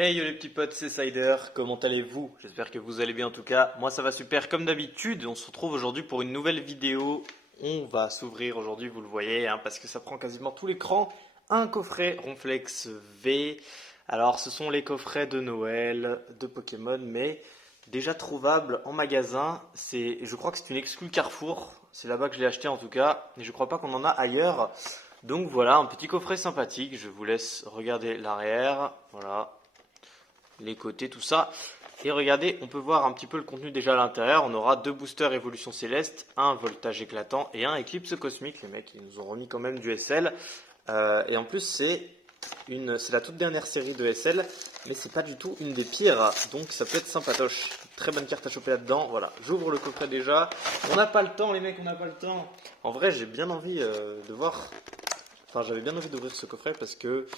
Hey yo les petits potes, c'est Cider, comment allez-vous? J'espère que vous allez bien en tout cas. Moi ça va super comme d'habitude. On se retrouve aujourd'hui pour une nouvelle vidéo. On va s'ouvrir aujourd'hui, vous le voyez, hein, parce que ça prend quasiment tout l'écran. Un coffret Ronflex V. Alors ce sont les coffrets de Noël de Pokémon, mais déjà trouvables en magasin. Je crois que c'est une exclue Carrefour. C'est là-bas que je l'ai acheté en tout cas. Et je crois pas qu'on en a ailleurs. Donc voilà, un petit coffret sympathique. Je vous laisse regarder l'arrière. Voilà, les côtés, tout ça. Et regardez, on peut voir un petit peu le contenu déjà à l'intérieur. On aura deux boosters Évolution Céleste, un Voltage Éclatant et un Éclipse Cosmique. Les mecs, ils nous ont remis quand même du SL. Et en plus, c'est la toute dernière série de SL, mais c'est pas du tout une des pires. Donc ça peut être sympatoche. Très bonne carte à choper là-dedans. Voilà, j'ouvre le coffret déjà. On n'a pas le temps, les mecs, on n'a pas le temps. En vrai, j'ai bien envie de voir. Enfin, j'avais bien envie d'ouvrir ce coffret parce que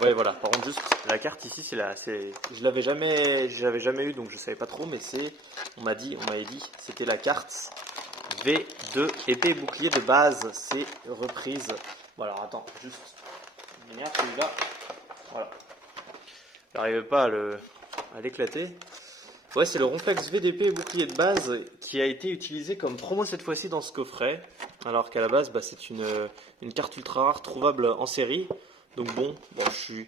ouais, voilà. Par contre, juste la carte ici, je l'avais jamais eu, donc je savais pas trop, mais on m'avait dit, c'était la carte V2 épée et bouclier de base. C'est reprise. Bon alors attends, juste une manière celui-là. Voilà. J'arrivais pas à l'éclater. Ouais, c'est le Ronflex V d'épée et bouclier de base qui a été utilisé comme promo cette fois-ci dans ce coffret. Alors qu'à la base, c'est une carte ultra rare trouvable en série. Donc bon, je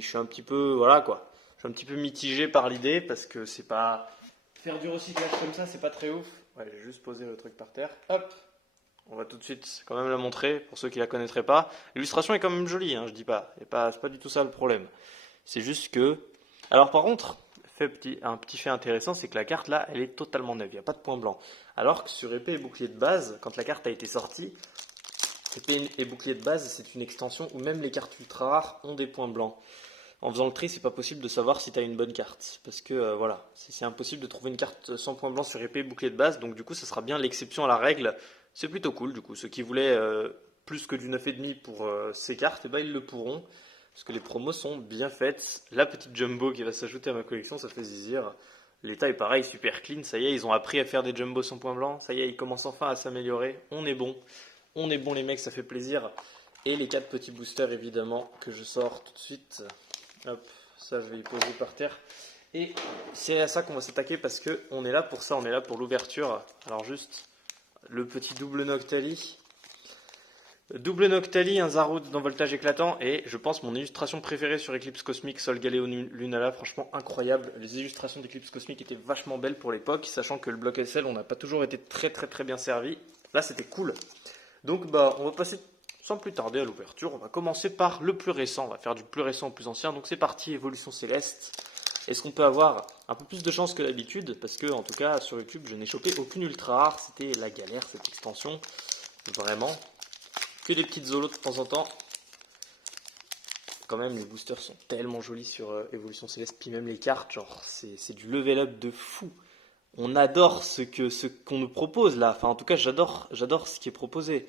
suis un petit peu, voilà quoi. Je suis un petit peu mitigé par l'idée parce que c'est pas. Faire du recyclage comme ça, c'est pas très ouf. Ouais, j'ai juste posé le truc par terre. Hop! On va tout de suite quand même la montrer pour ceux qui la connaîtraient pas. L'illustration est quand même jolie, hein, je dis pas. C'est pas du tout ça le problème. C'est juste que. Alors par contre, un petit fait intéressant, c'est que la carte là, elle est totalement neuve. Il n'y a pas de point blanc. Alors que sur épée et bouclier de base, quand la carte a été sortie, épée et bouclier de base, c'est une extension où même les cartes ultra rares ont des points blancs. En faisant le tri, c'est pas possible de savoir si tu as une bonne carte. Parce que voilà, c'est impossible de trouver une carte sans point blanc sur épée et bouclier de base. Donc du coup, ça sera bien l'exception à la règle. C'est plutôt cool. Du coup, ceux qui voulaient plus que du 9,5 pour ces cartes, eh ben, ils le pourront. Parce que les promos sont bien faites. La petite jumbo qui va s'ajouter à ma collection, ça fait zizir. L'état est pareil, super clean. Ça y est, ils ont appris à faire des jumbos sans point blanc. Ça y est, ils commencent enfin à s'améliorer. On est bon. On est bon les mecs, ça fait plaisir. Et les 4 petits boosters évidemment que je sors tout de suite. Hop, ça je vais y poser par terre. Et c'est à ça qu'on va s'attaquer parce que on est là pour ça, on est là pour l'ouverture. Alors juste le petit double Noctali. Double Noctali, un Zaroud dans Voltage Éclatant et je pense mon illustration préférée sur Eclipse Cosmique, Sol Galéo Lunala, franchement incroyable. Les illustrations d'Eclipse Cosmique étaient vachement belles pour l'époque, sachant que le bloc SL on n'a pas toujours été très très très bien servi. Là c'était cool. Donc on va passer sans plus tarder à l'ouverture. On va commencer par le plus récent. On va faire du plus récent au plus ancien. Donc c'est parti, Évolution Céleste. Est-ce qu'on peut avoir un peu plus de chance que d'habitude? Parce que en tout cas sur YouTube je n'ai chopé aucune ultra rare. C'était la galère cette extension. Vraiment. Que des petites zolos de temps en temps. Quand même les boosters sont tellement jolis sur Évolution Céleste. Puis même les cartes, genre c'est du level up de fou. On adore ce qu'on nous propose là. Enfin en tout cas j'adore ce qui est proposé.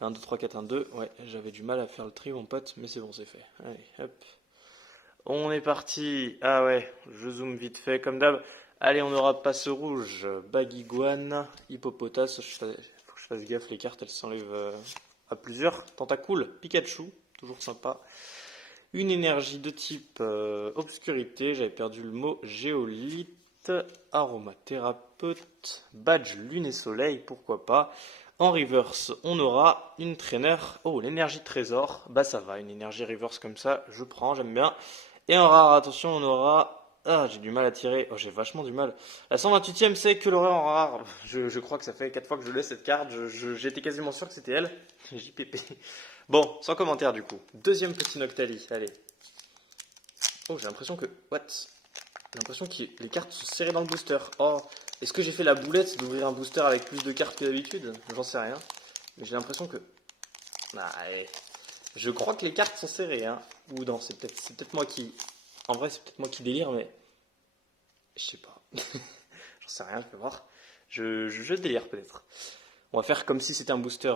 1, 2, 3, 4, 1, 2. Ouais, j'avais du mal à faire le tri, mon pote, mais c'est bon, c'est fait. Allez, hop. On est parti. Ah ouais, je zoome vite fait, comme d'hab. Allez, on aura Passe Rouge, Baguiguane, Hippopotas. Faut que je fasse gaffe, les cartes, elles s'enlèvent à plusieurs. Tentacool, Pikachu, toujours sympa. Une énergie de type obscurité. J'avais perdu le mot géolithe. Aromathérapeute, badge lune et soleil, pourquoi pas. En reverse, on aura une trainer. Oh, l'énergie trésor. Bah ça va, une énergie reverse comme ça, je prends, j'aime bien. Et en rare, attention, on aura. Ah, j'ai du mal à tirer. Oh, j'ai vachement du mal. La 128e, c'est que l'horreur en rare. Je crois que ça fait 4 fois que je laisse cette carte. J'étais quasiment sûr que c'était elle. JPP. Bon, sans commentaire du coup. Deuxième petit Noctali, allez. Oh, j'ai l'impression que. What? J'ai l'impression que les cartes sont serrées dans le booster. Oh, est-ce que j'ai fait la boulette d'ouvrir un booster avec plus de cartes que d'habitude? J'en sais rien. Mais j'ai l'impression que. Ah, allez. Je crois que les cartes sont serrées, hein. Ou non, c'est peut-être moi qui. En vrai, c'est peut-être moi qui délire, mais. Je sais pas. J'en sais rien, je vais voir. Je délire peut-être. On va faire comme si c'était un booster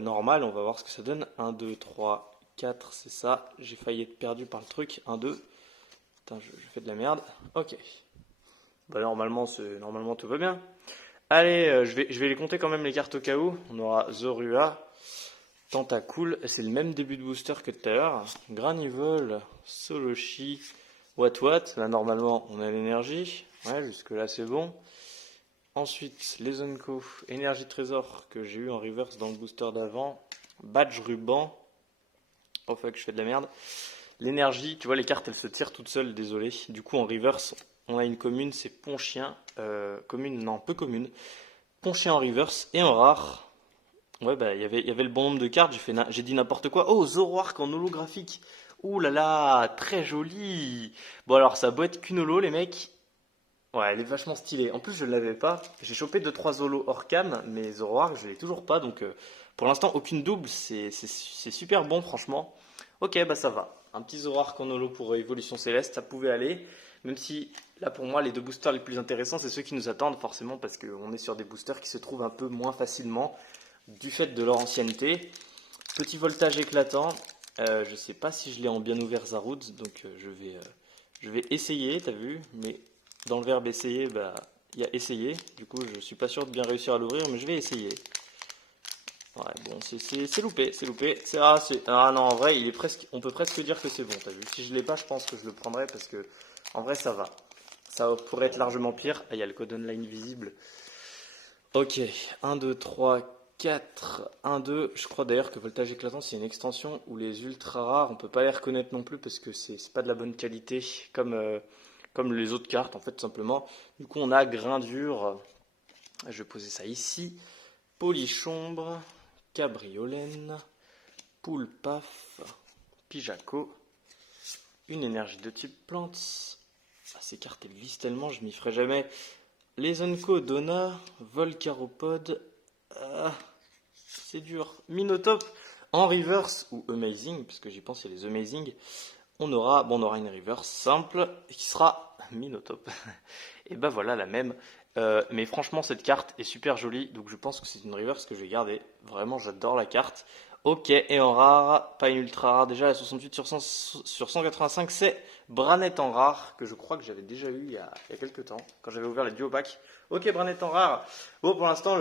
normal. On va voir ce que ça donne. 1, 2, 3, 4, c'est ça. J'ai failli être perdu par le truc. 1, 2. Putain, je fais de la merde. Ok. Bah normalement tout va bien. Allez, je vais les compter quand même les cartes au cas où. On aura Zorua, Tentacool, c'est le même début de booster que tout à l'heure. Granivol, Soloshi, What, là normalement on a l'énergie. Ouais, jusque là c'est bon. Ensuite, les Unco, énergie trésor que j'ai eu en reverse dans le booster d'avant. Badge ruban. Oh fuck, je fais de la merde. L'énergie, tu vois, les cartes elles se tirent toutes seules, désolé. Du coup, en reverse, on a une commune, c'est Ponchien. Commune, non, peu commune. Ponchien en reverse et en rare. Ouais, bah, il y avait le bon nombre de cartes, j'ai dit n'importe quoi. Oh, Zoroark en holographique. Ouh là là, très joli. Bon, alors, ça doit être qu'une holo, les mecs. Ouais, elle est vachement stylée. En plus, je ne l'avais pas. J'ai chopé deux trois holos hors cam, mais Zoroark, je l'ai toujours pas. Donc, pour l'instant, aucune double. C'est super bon, franchement. Ok, bah ça va. Un petit Zoroark en holo pour Évolution Céleste, ça pouvait aller. Même si, là, pour moi, les deux boosters les plus intéressants, c'est ceux qui nous attendent, forcément, parce qu'on est sur des boosters qui se trouvent un peu moins facilement du fait de leur ancienneté. Petit voltage éclatant. Je sais pas si je l'ai en bien ouvert Zaroud, donc je vais essayer, t'as vu, mais dans le verbe essayer, bah, il y a essayer. Du coup, je suis pas sûr de bien réussir à l'ouvrir, mais je vais essayer. Ouais, bon, c'est loupé, c'est loupé. Ah non, en vrai, on peut presque dire que c'est bon, t'as vu. Si je l'ai pas, je pense que je le prendrai parce que, en vrai, ça va. Ça pourrait être largement pire. Ah, il y a le code online visible. Ok, 1, 2, 3, 4, 1, 2. Je crois d'ailleurs que Voltage Éclatant, c'est une extension où les ultra rares, on peut pas les reconnaître non plus parce que c'est pas de la bonne qualité comme les autres cartes, en fait, tout simplement. Du coup, on a Grain dur. Je vais poser ça ici. Polichombre, Cabriolène, Poule Paf, Pijaco, une énergie de type plante. Ah, ces cartes, elles visent tellement, je m'y ferai jamais. Les Unco, Donna, Volcaropod. Ah, c'est dur. Minotop en reverse ou amazing, parce que j'y pense, il y a les amazing. On aura une reverse simple qui sera Minotop. Et bah voilà la même. Mais franchement, cette carte est super jolie, donc je pense que c'est une reverse que je vais garder. Vraiment, j'adore la carte. Ok, et en rare, pas une ultra rare déjà, la 68 sur 185, c'est Branette en rare, que je crois que j'avais déjà eu il y a quelques temps, quand j'avais ouvert les duo packs. Ok, Branette en rare. Bon, pour l'instant,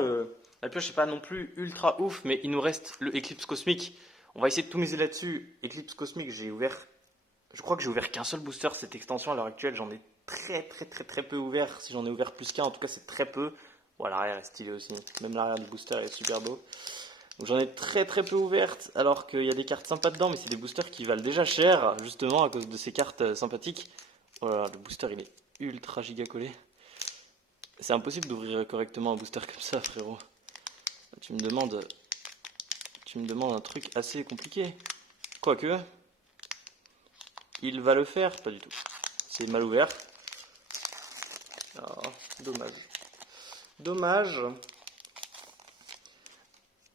la pioche n'est pas non plus ultra ouf, mais il nous reste le Eclipse Cosmique. On va essayer de tout miser là-dessus. Eclipse Cosmique, je crois que j'ai ouvert qu'un seul booster cette extension à l'heure actuelle. J'en ai très peu ouvert. Si j'en ai ouvert plus qu'un, en tout cas, c'est très peu. Bon, l'arrière est stylé aussi. Même l'arrière du booster est super beau. Donc j'en ai très peu ouvertes, alors qu'il y a des cartes sympas dedans, mais c'est des boosters qui valent déjà cher, justement à cause de ces cartes sympathiques. Oh là là, le booster il est ultra giga collé. C'est impossible d'ouvrir correctement un booster comme ça, frérot. Tu me demandes, tu me demandes un truc assez compliqué. Quoique, il va le faire, pas du tout. C'est mal ouvert. Oh, dommage. Dommage.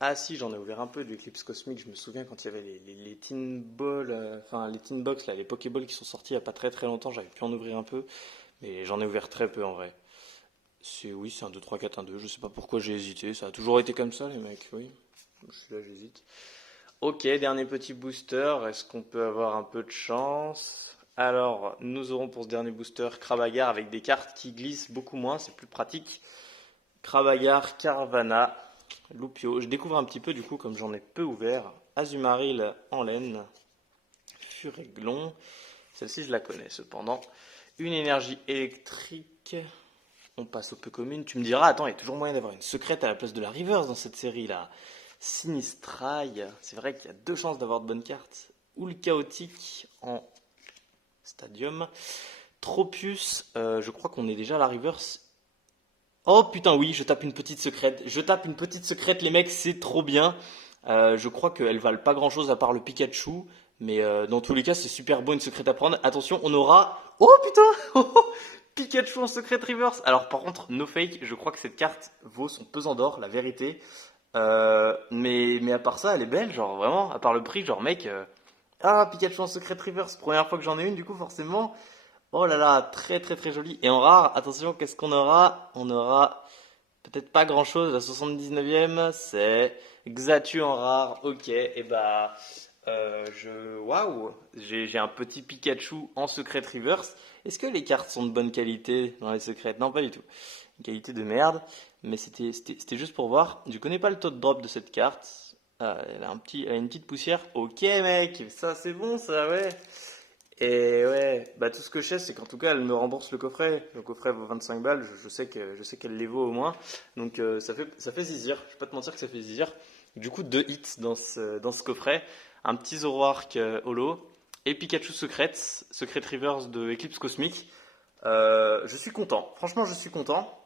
Ah si, j'en ai ouvert un peu du Eclipse Cosmique. Je me souviens quand il y avait les Teen Ball, enfin les Teen Box, là, les Pokéballs qui sont sortis il n'y a pas très longtemps. J'avais pu en ouvrir un peu, mais j'en ai ouvert très peu en vrai. Oui, c'est un 2 3 4 1 2. Je sais pas pourquoi j'ai hésité. Ça a toujours été comme ça, les mecs. Oui, je suis là, j'hésite. Ok, dernier petit booster. Est-ce qu'on peut avoir un peu de chance? Alors, nous aurons pour ce dernier booster Krabagar avec des cartes qui glissent beaucoup moins. C'est plus pratique. Krabagar, Caravana, Lupio. Je découvre un petit peu du coup, comme j'en ai peu ouvert. Azumaril en laine. Furéglon. Celle-ci, je la connais cependant. Une énergie électrique. On passe aux peu communes. Tu me diras, attends, il y a toujours moyen d'avoir une secrète à la place de la reverse dans cette série-là. Sinistrail. C'est vrai qu'il y a deux chances d'avoir de bonnes cartes. Ou le chaotique en stadium. Tropius. Je crois qu'on est déjà à la reverse. Oh putain oui, je tape une petite secrète. Je tape une petite secrète, les mecs, c'est trop bien. Je crois qu'elles valent pas grand chose à part le Pikachu. Mais dans tous les cas, c'est super beau une secrète à prendre. Attention, on aura... Oh putain Pikachu en secret reverse. Alors par contre, no fake, je crois que cette carte vaut son pesant d'or, la vérité. Mais à part ça, elle est belle, genre vraiment. À part le prix, genre mec... Ah, Pikachu en secret reverse, première fois que j'en ai une, du coup forcément... Oh là là, très joli. Et en rare, attention, qu'est-ce qu'on aura? On aura peut-être pas grand-chose. La 79e, c'est Xatu en rare. Ok, et bah, waouh, j'ai un petit Pikachu en secret reverse. Est-ce que les cartes sont de bonne qualité dans les secrètes? Non, pas du tout. Une qualité de merde. Mais c'était juste pour voir. Je connais pas le taux de drop de cette carte. Ah, elle a une petite poussière. Ok, mec, ça c'est bon, ça, ouais. Et ouais, bah tout ce que je sais, c'est qu'en tout cas, elle me rembourse le coffret. Le coffret vaut 25 balles, je sais qu'elle les vaut au moins. Donc ça fait zizir, je vais pas te mentir que ça fait zizir. Du coup, 2 hits dans ce coffret. Un petit Zoroark holo et Pikachu Secret Rivers de Eclipse Cosmique. Je suis content, franchement, je suis content.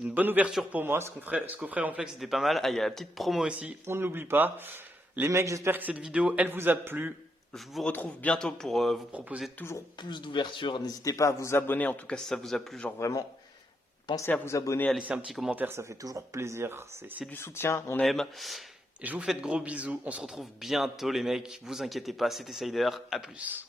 Une bonne ouverture pour moi, ce coffret Renflex c'était pas mal. Ah, il y a la petite promo aussi, on ne l'oublie pas. Les mecs, j'espère que cette vidéo, elle vous a plu. Je vous retrouve bientôt pour vous proposer toujours plus d'ouvertures. N'hésitez pas à vous abonner, en tout cas si ça vous a plu. Genre vraiment, pensez à vous abonner, à laisser un petit commentaire, ça fait toujours plaisir. C'est du soutien, on aime. Et je vous fais de gros bisous. On se retrouve bientôt les mecs, vous inquiétez pas, c'était Cider, à plus.